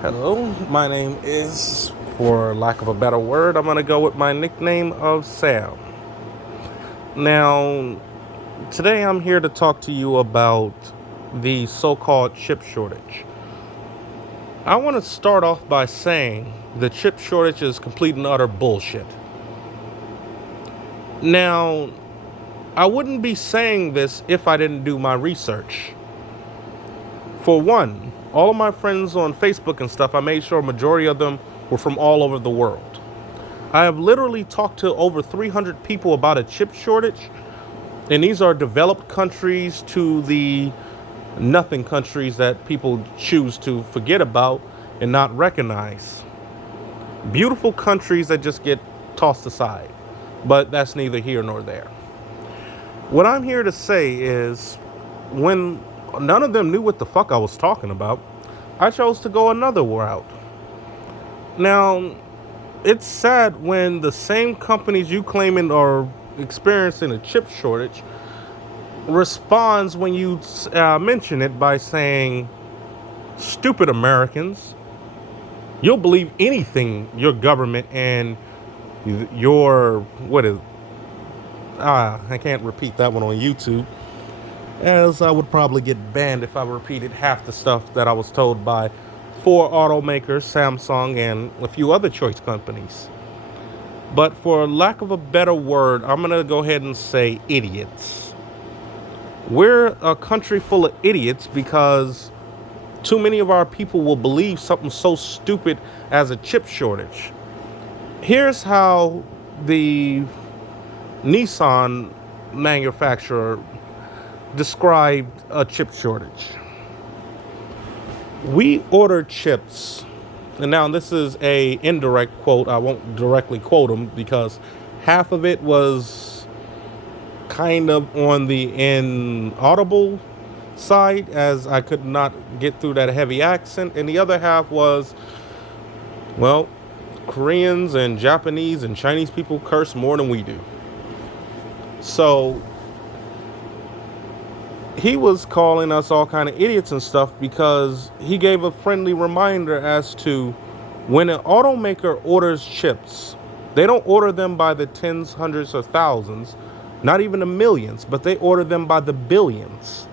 Hello, my name is, for lack of a better word, I'm going to go with my nickname of Sam. Now, today I'm here to talk to you about the so called chip shortage. I want to start off by saying the chip shortage is complete and utter bullshit. Now, I wouldn't be saying this if I didn't do my research. For one, all of my friends on Facebook and stuff, I made sure a majority of them were from all over the world. I have literally talked to over 300 people about a chip shortage, and these are developed countries to the nothing countries that people choose to forget about and not recognize. Beautiful countries that just get tossed aside, but that's neither here nor there. What I'm here to say is when none of them knew what the fuck I was talking about, I chose to go another route. Now, it's sad when the same companies you claiming are experiencing a chip shortage responds when you mention it by saying, "Stupid Americans, you'll believe anything your government and your what is I can't repeat that one on YouTube, as I would probably get banned if I repeated half the stuff that I was told by four automakers, Samsung, and a few other choice companies." But for lack of a better word, I'm going to go ahead and say idiots. We're a country full of idiots because too many of our people will believe something so stupid as a chip shortage. Here's how the Nissan manufacturer described a chip shortage. We ordered chips, and now this is a indirect quote. I won't directly quote them because half of it was kind of on the inaudible side, as I could not get through that heavy accent, and the other half was, well, Koreans and Japanese and Chinese people curse more than we do. So he was calling us all kind of idiots and stuff because he gave a friendly reminder as to when an automaker orders chips, they don't order them by the tens, hundreds, or thousands, not even the millions, but they order them by the billions.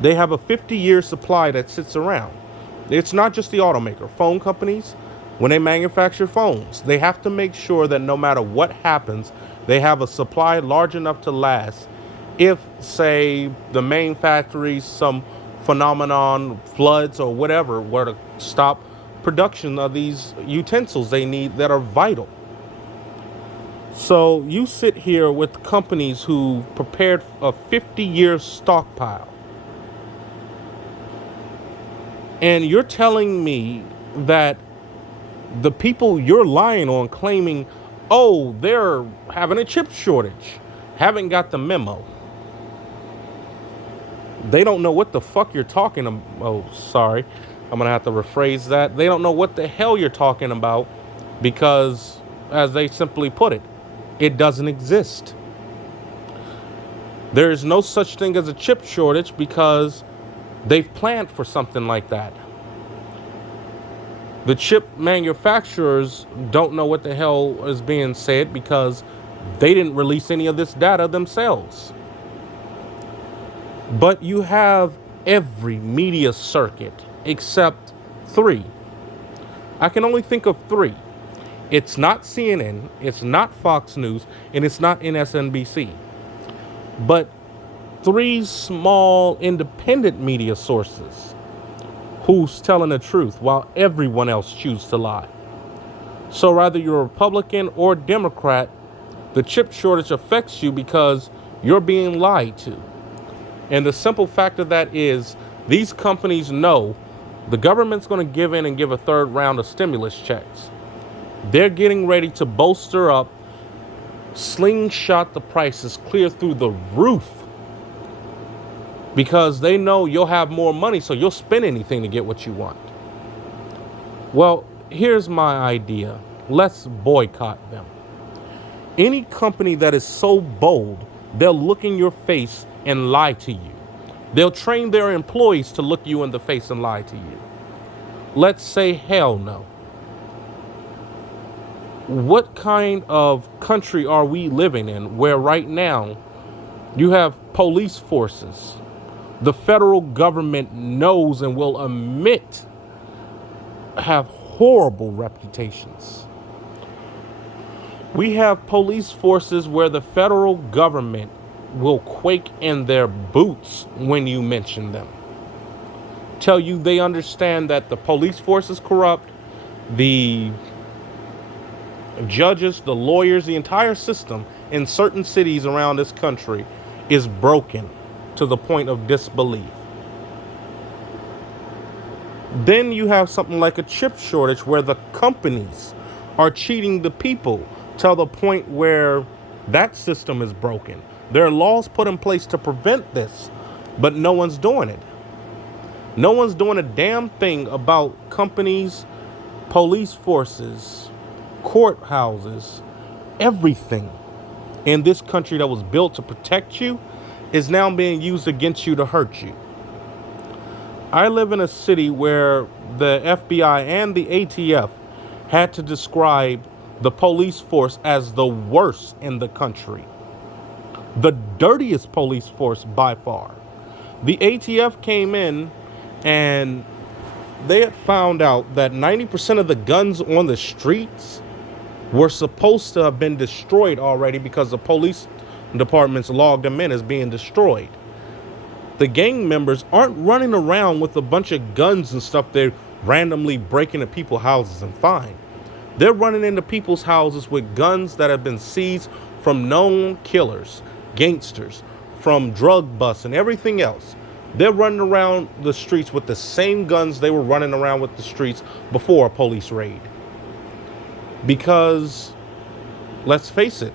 They have a 50-year supply that sits around. It's not just the automaker. Phone companies, when they manufacture phones, they have to make sure that no matter what happens, they have a supply large enough to last. If, say, the main factories, some phenomenon, floods or whatever, were to stop production of these utensils they need that are vital. So you sit here with companies who prepared a 50-year stockpile, and you're telling me that the people you're lying on claiming, oh, they're having a chip shortage, haven't got the memo. They don't know what the fuck you're talking about. Oh, sorry. I'm going to have to rephrase that. They don't know what the hell you're talking about because, as they simply put it, it doesn't exist. There is no such thing as a chip shortage because they've planned for something like that. The chip manufacturers don't know what the hell is being said because they didn't release any of this data themselves. But you have every media circuit except three. I can only think of three. It's not CNN, it's not Fox News, and it's not MSNBC. But three small independent media sources who's telling the truth while everyone else chooses to lie. So whether you're a Republican or Democrat, the chip shortage affects you because you're being lied to. And the simple fact of that is these companies know the government's going to give in and give a third round of stimulus checks. They're getting ready to bolster up, slingshot the prices clear through the roof because they know you'll have more money, so you'll spend anything to get what you want. Well, here's my idea. Let's boycott them. Any company that is so bold, they'll look in your face and lie to you. They'll train their employees to look you in the face and lie to you. Let's say hell no. What kind of country are we living in where right now you have police forces? The federal government knows and will admit have horrible reputations. We have police forces where the federal government will quake in their boots when you mention them. Tell you they understand that the police force is corrupt, the judges, the lawyers, the entire system in certain cities around this country is broken to the point of disbelief. Then you have something like a chip shortage where the companies are cheating the people to the point where that system is broken. There are laws put in place to prevent this, but no one's doing it. No one's doing a damn thing about companies, police forces, courthouses, everything in this country that was built to protect you is now being used against you to hurt you. I live in a city where the FBI and the ATF had to describe the police force as the worst in the country. The dirtiest police force by far. The ATF came in and they had found out that 90% of the guns on the streets were supposed to have been destroyed already because the police departments logged them in as being destroyed. The gang members aren't running around with a bunch of guns and stuff they're randomly breaking into people's houses and find. They're running into people's houses with guns that have been seized from known killers, gangsters, from drug busts and everything else. They're running around the streets with the same guns they were running around with the streets before a police raid. Because, let's face it,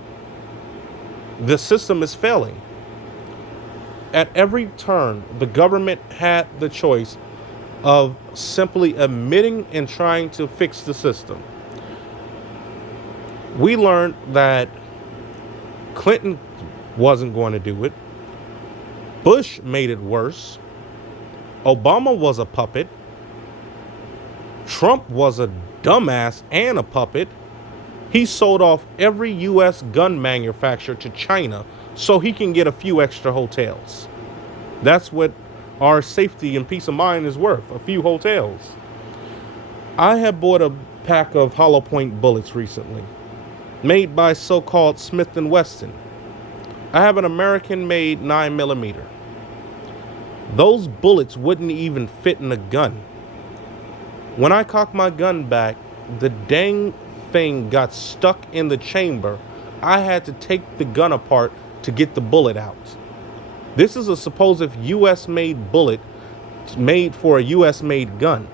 the system is failing. At every turn, the government had the choice of simply admitting and trying to fix the system. We learned that Clinton wasn't going to do it. Bush made it worse. Obama was a puppet. Trump was a dumbass and a puppet. He sold off every U.S. gun manufacturer to China so he can get a few extra hotels. That's what our safety and peace of mind is worth, a few hotels. I have bought a pack of hollow point bullets recently, made by so-called Smith & Wesson. I have an American-made 9mm. Those bullets wouldn't even fit in a gun. When I cocked my gun back, the dang thing got stuck in the chamber. I had to take the gun apart to get the bullet out. This is a supposed U.S.-made bullet made for a U.S.-made gun.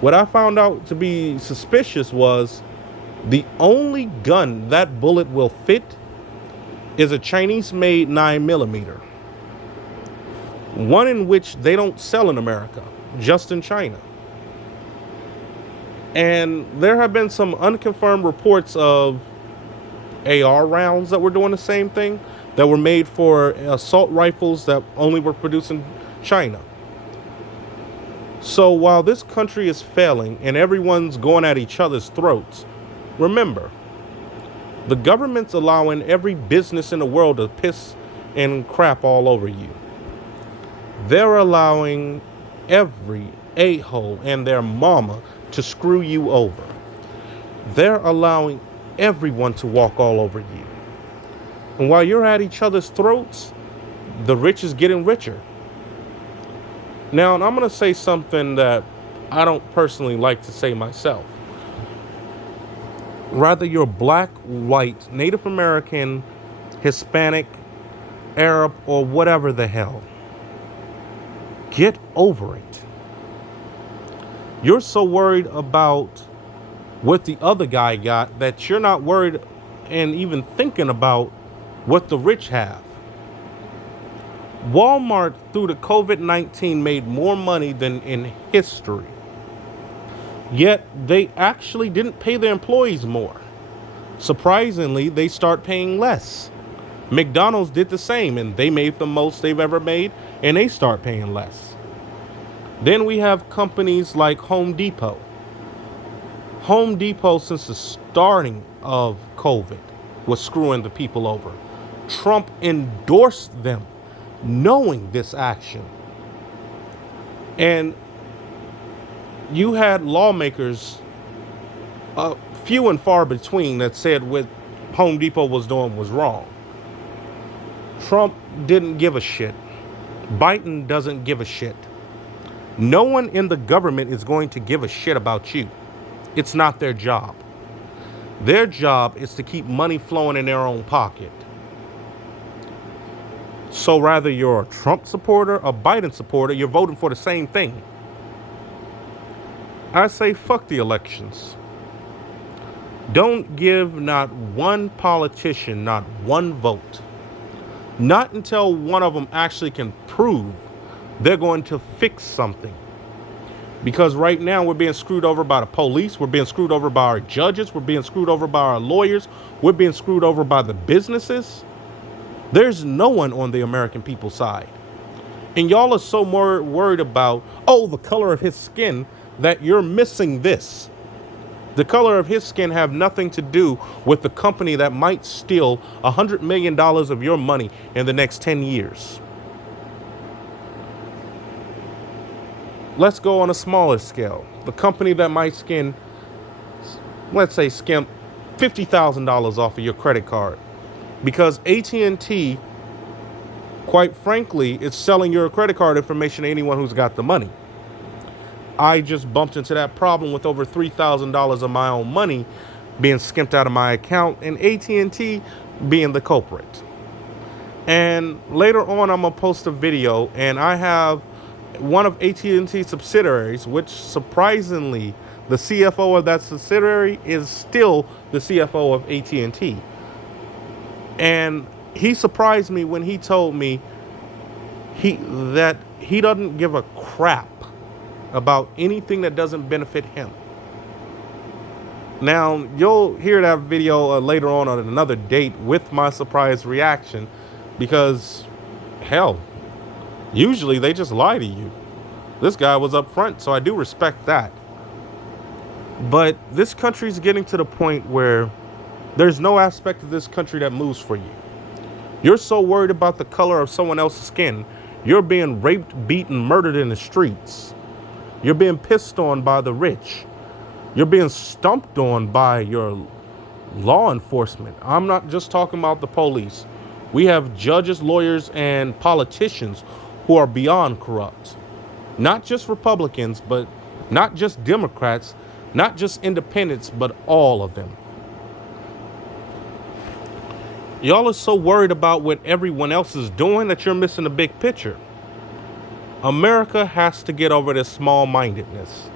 What I found out to be suspicious was the only gun that bullet will fit is a Chinese-made 9mm. One in which they don't sell in America, just in China. And there have been some unconfirmed reports of AR rounds that were doing the same thing, that were made for assault rifles that only were produced in China. So while this country is failing and everyone's going at each other's throats, remember, the government's allowing every business in the world to piss and crap all over you. They're allowing every a-hole and their mama to screw you over. They're allowing everyone to walk all over you. And while you're at each other's throats, the rich is getting richer. Now, and I'm going to say something that I don't personally like to say myself. Rather you're black, white, Native American, Hispanic, Arab, or whatever the hell, get over it. You're so worried about what the other guy got that you're not worried and even thinking about what the rich have. Walmart, through the COVID-19, made more money than in history. Yet they actually didn't pay their employees more. Surprisingly, they start paying less. McDonald's did the same, and they made the most they've ever made, and they start paying less. Then we have companies like Home Depot. Home Depot, since the starting of COVID, was screwing the people over. Trump endorsed them knowing this action. And you had lawmakers, few and far between, that said what Home Depot was doing was wrong. Trump didn't give a shit. Biden doesn't give a shit. No one in the government is going to give a shit about you. It's not their job. Their job is to keep money flowing in their own pocket. So rather you're a Trump supporter, a Biden supporter, you're voting for the same thing. I say fuck the elections. Don't give not one politician not one vote. Not until one of them actually can prove they're going to fix something. Because right now we're being screwed over by the police. We're being screwed over by our judges. We're being screwed over by our lawyers. We're being screwed over by the businesses. There's no one on the American people's side. And y'all are so more worried about, the color of his skin, that you're missing this. The color of his skin have nothing to do with the company that might steal $100 million of your money in the next 10 years. Let's go on a smaller scale. The company that might skimp $50,000 off of your credit card. Because AT&T, quite frankly, is selling your credit card information to anyone who's got the money. I just bumped into that problem with over $3,000 of my own money being skimped out of my account and AT&T being the culprit. And later on, I'm going to post a video, and I have one of AT&T subsidiaries, which surprisingly, the CFO of that subsidiary is still the CFO of AT&T. And he surprised me when he told me that he doesn't give a crap about anything that doesn't benefit him. Now, you'll hear that video later on another date with my surprise reaction, because, hell, usually they just lie to you. This guy was up front, so I do respect that. But this country's getting to the point where there's no aspect of this country that moves for you. You're so worried about the color of someone else's skin. You're being raped, beaten, murdered in the streets. You're being pissed on by the rich. You're being stomped on by your law enforcement. I'm not just talking about the police. We have judges, lawyers, and politicians who are beyond corrupt. Not just Republicans, but not just Democrats, not just independents, but all of them. Y'all are so worried about what everyone else is doing that you're missing the big picture. America has to get over this small-mindedness.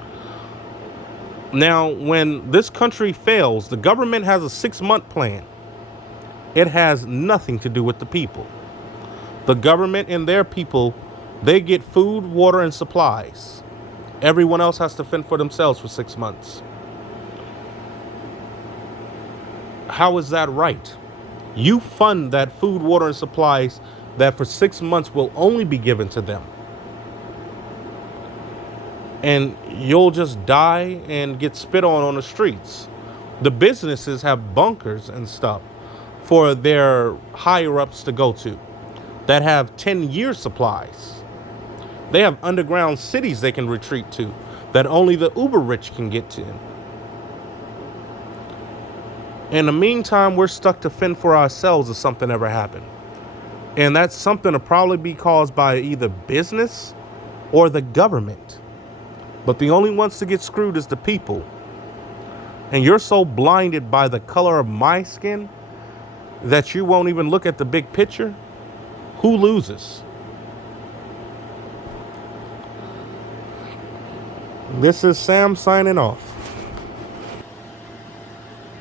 Now, when this country fails, the government has a 6-month plan. It has nothing to do with the people. The government and their people, they get food, water, and supplies. Everyone else has to fend for themselves for 6 months. How is that right? You fund that food, water, and supplies that for 6 months will only be given to them. And you'll just die and get spit on the streets. The businesses have bunkers and stuff for their higher-ups to go to that have 10-year supplies. They have underground cities they can retreat to that only the uber rich can get to. In the meantime, we're stuck to fend for ourselves if something ever happened. And that's something to probably be caused by either business or the government. But the only ones to get screwed is the people. And you're so blinded by the color of my skin that you won't even look at the big picture. Who loses? This is Sam signing off.